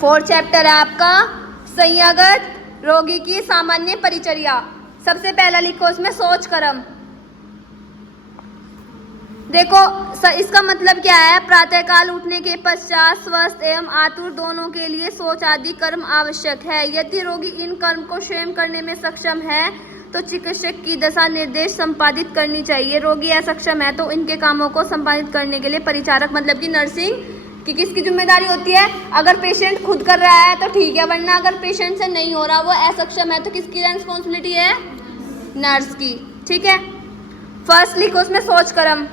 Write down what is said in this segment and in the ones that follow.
4th chapter है आपका संज्ञागत रोगी की सामान्य परिचर्या। सबसे पहला लिखो उसमें शौच कर्म। देखो इसका मतलब क्या है, प्रातःकाल उठने के पश्चात स्वस्थ एवं आतुर दोनों के लिए शौच आदि कर्म आवश्यक है। यदि रोगी इन कर्म को स्वयं करने में सक्षम है तो चिकित्सक की दिशा निर्देश संपादित करनी चाहिए। रोगी असक्षम है तो इनके कामों को संपादित करने के लिए परिचारक मतलब कि नर्सिंग की किसकी जिम्मेदारी होती है। अगर पेशेंट खुद कर रहा है तो ठीक है, वरना अगर पेशेंट से नहीं हो रहा, वो असक्षम है, तो किसकी रेस्पॉन्सिबिलिटी है, नर्स की। ठीक है, फर्स्ट लिखो उसमें शौच कर्म।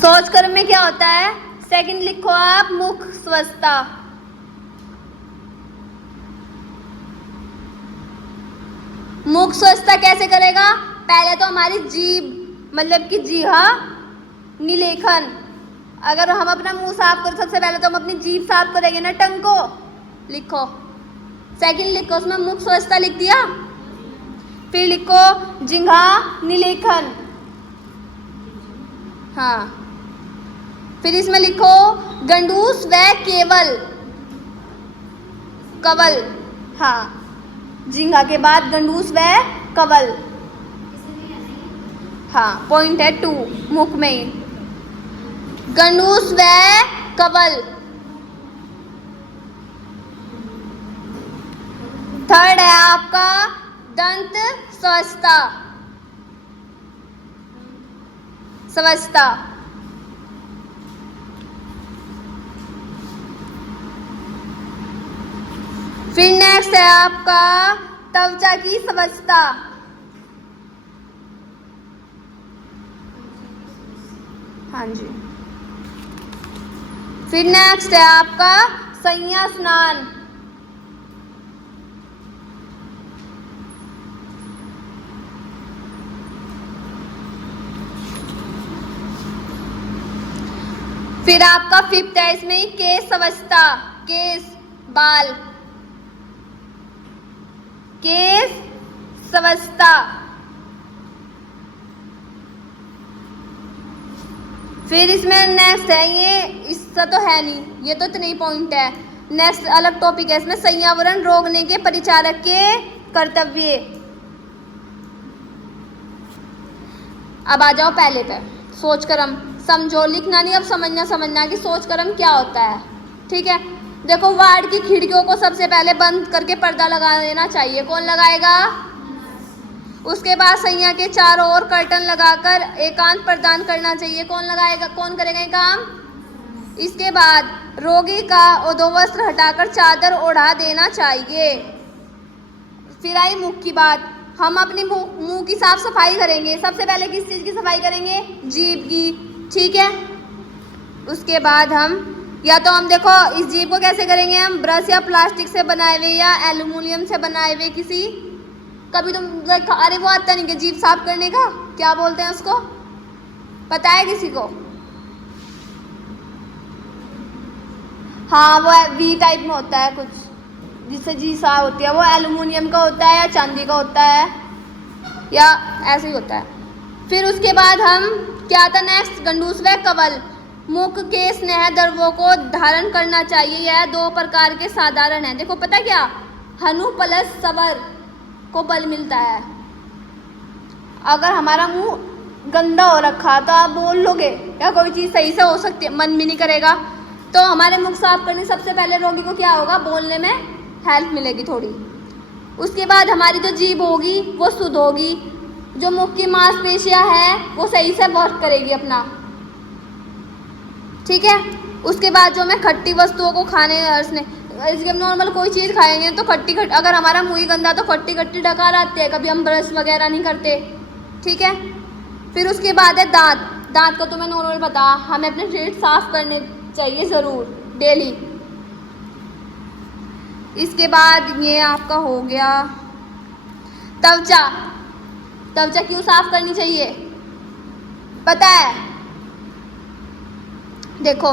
शौच कर्म में क्या होता है, सेकंड लिखो आप मुख स्वच्छता। मुख स्वच्छता कैसे करेगा, पहले तो हमारी जीभ मतलब कि जीहा निलेखन। अगर हम अपना मुंह साफ करें सबसे पहले तो हम अपनी जीभ साफ करेंगे ना, टंग को लिखो। सेकंड लिखो उसमें मुख स्वच्छता लिख दिया। फिर लिखो जिह्वा निलेखन। हाँ, फिर इसमें लिखो गंडूस व केवल कवल। हाँ, जिह्वा के बाद गंडूस व कवल। हाँ, पॉइंट है 2 मुख में गंडूस व कवल। थर्ड है आपका दंत स्वच्छता। स्वच्छता फिर नेक्स्ट है आपका त्वचा की स्वच्छता। हाँ जी। फिर नेक्स्ट है आपका संज्ञा स्नान। फिर आपका फिफ्थ है इसमें केश स्वच्छता। केश बाल, केश स्वच्छता। फिर इसमें नेक्स्ट है, ये इसका तो है नहीं, ये तो इतने ही पॉइंट है। नेक्स्ट अलग टॉपिक है इसमें संज्ञावरण रोकने के परिचारक के कर्तव्य। अब आ जाओ पहले पे शौच कर्म। समझो, लिखना नहीं, अब समझना कि शौच कर्म क्या होता है। ठीक है, देखो वार्ड की खिड़कियों को सबसे पहले बंद करके पर्दा लगा देना चाहिए। कौन लगाएगा, उसके बाद संज्ञा के चारों ओर कर्टन लगाकर एकांत प्रदान करना चाहिए। कौन लगाएगा, कौन करेगा ये काम। इसके बाद रोगी का ओढ़वस्त्र हटाकर चादर ओढ़ा देना चाहिए। फिर आई मुख की बात। हम अपने मुंह की साफ सफाई करेंगे। सबसे पहले किस चीज़ की सफाई करेंगे, जीभ की। ठीक है, उसके बाद या तो हम देखो इस जीभ को कैसे करेंगे, हम ब्रश या प्लास्टिक से बनाए हुए या एल्युमिनियम से बनाए हुए किसी, कभी तुम देखो, अरे वो आता नहीं कि जीभ साफ करने का क्या बोलते हैं उसको, पता है किसी को। हाँ, वो वी टाइप में होता है कुछ जिससे जीभ साफ होती है, वो एल्युमिनियम का होता है या चांदी का होता है या ऐसे ही होता है। फिर उसके बाद हम क्या आता नेक्स्ट, गंडूस व कवल। मुख के स्नेह द्रव्यों को धारण करना चाहिए। यह 2 प्रकार के साधारण है। देखो पता क्या, हनु प्लस सवर को बल मिलता है। अगर हमारा मुंह गंदा हो रखा तो आप बोल लोगे या कोई चीज़ सही से हो सकती है, मन भी नहीं करेगा। तो हमारे मुख साफ करने सबसे पहले रोगी को क्या होगा, बोलने में हेल्प मिलेगी थोड़ी। उसके बाद हमारी जो जीभ होगी वो शुद्ध होगी, जो मुख की मांसपेशियां हैं वो सही से वर्क करेगी अपना। ठीक है, उसके बाद जो हमें खट्टी वस्तुओं को खाने इसके नॉर्मल कोई चीज़ खाएंगे तो खट्टी अगर हमारा मुंह ही गंदा तो खट्टी डकार आती है, कभी हम ब्रश वगैरह नहीं करते। ठीक है, फिर उसके बाद है दांत। दांत को तो मैं नॉर्मल बता, हमें अपने टीथ साफ करने चाहिए ज़रूर डेली। इसके बाद ये आपका हो गया त्वचा। त्वचा क्यों साफ करनी चाहिए पता है, देखो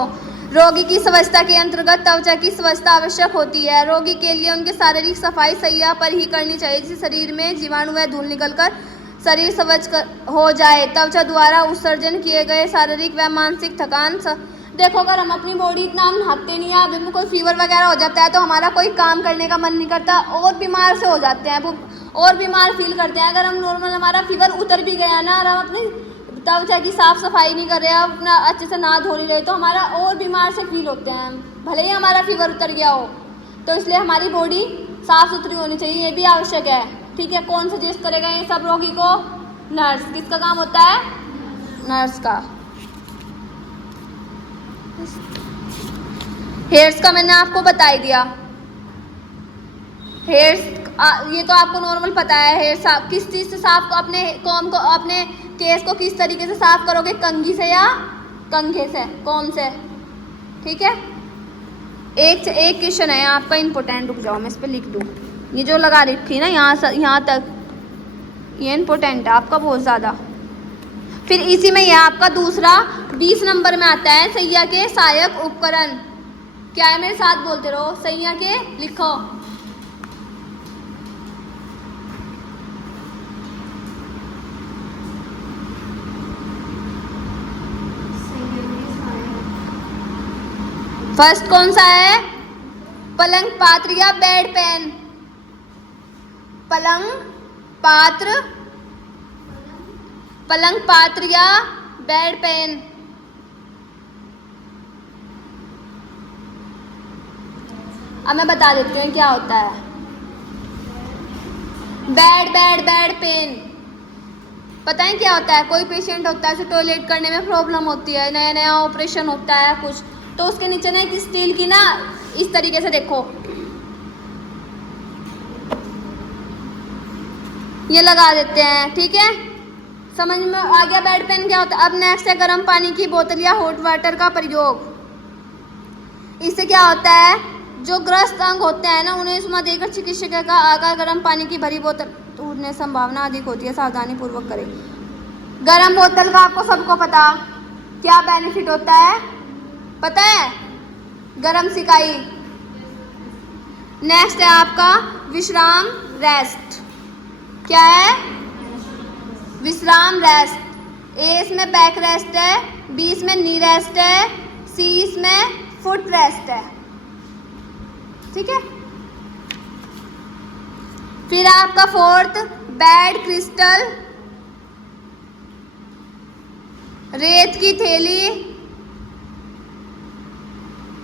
रोगी की स्वच्छता के अंतर्गत त्वचा की स्वच्छता आवश्यक होती है। रोगी के लिए उनकी शारीरिक सफाई सैया पर ही करनी चाहिए, जिससे शरीर में जीवाणु व धूल निकलकर शरीर स्वस्थ हो जाए, त्वचा द्वारा उत्सर्जन किए गए शारीरिक व मानसिक थकान देखो, अगर हम अपनी बॉडी इतना हम नहाते नहीं है, अभी में कोई फीवर वगैरह हो जाता है तो हमारा कोई काम करने का मन नहीं करता और बीमार से हो जाते हैं, वो और बीमार फील करते हैं। अगर हम नॉर्मल हमारा फीवर उतर भी गया ना और हम अपनी त्वचा की साफ सफाई नहीं कर रहे, अपना अच्छे से नहा धो नहीं रहे, तो हमारा और बीमार से फील होते हैं, भले ही हमारा फीवर उतर गया हो। तो इसलिए हमारी बॉडी साफ सुथरी होनी चाहिए, ये भी आवश्यक है। ठीक है, कौन सजेस्ट करेगा ये सब रोगी को? नर्स। किसका काम होता है? नर्स का। हेयर्स का मैंने आपको बता ही दिया। हेयर्स ये तो आपको नॉर्मल पता है। हेयर किस चीज़ से साफ, अपने कॉम को, अपने केस को किस तरीके से साफ करोगे? कंघी से या कंघे से? कौन से? ठीक है, एक क्वेश्चन है आपका इम्पोर्टेंट, रुक जाओ मैं इस पर लिख दूँ। ये जो लगा रखी ना यहाँ तक, ये इम्पोर्टेंट है आपका बहुत ज़्यादा। फिर इसी में यह आपका दूसरा 20 नंबर में आता है सैया के सहायक उपकरण। क्या है? मेरे साथ बोलते रहो, सैया के लिखो। फर्स्ट कौन सा है? पलंग पात्र या बेड पेन? पलंग पात्र या बेड पेन? अब मैं बता देती हूँ क्या होता है। बेड पेन पता है क्या होता है? कोई पेशेंट होता है, उसे टॉयलेट करने में प्रॉब्लम होती है, नया नया ऑपरेशन होता है कुछ, तो उसके नीचे ना एक स्टील की ना इस तरीके से देखो ये लगा देते हैं। ठीक है, समझ में आ गया बेड पेन क्या होता है? अब नेक्स्ट है गर्म पानी की बोतल या हॉट वाटर का प्रयोग। इससे क्या होता है? जो ग्रस्त अंग होते हैं ना, उन्हें इसमें देकर चिकित्सक का आकर गर्म पानी की भरी बोतल टूटने की संभावना अधिक होती है, सावधानी पूर्वक करें। गर्म बोतल का आपको सबको पता क्या बेनिफिट होता है? पता है? गर्म सिकाई। नेक्स्ट है आपका विश्राम रेस्ट। क्या है? विश्राम रेस्ट। ए इसमें बैक रेस्ट है, बी इसमें नी रेस्ट है, सी इसमें फुट रेस्ट है। ठीक है, फिर आपका फोर्थ बेड क्रिस्टल, रेत की थैली,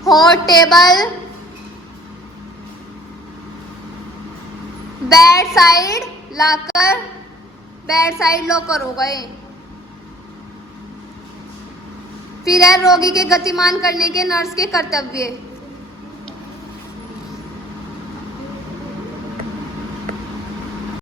हॉट टेबल, बेड साइड लाकर, बेड साइड लॉकर हो गए। फिर है रोगी के गतिमान करने के नर्स के कर्तव्य।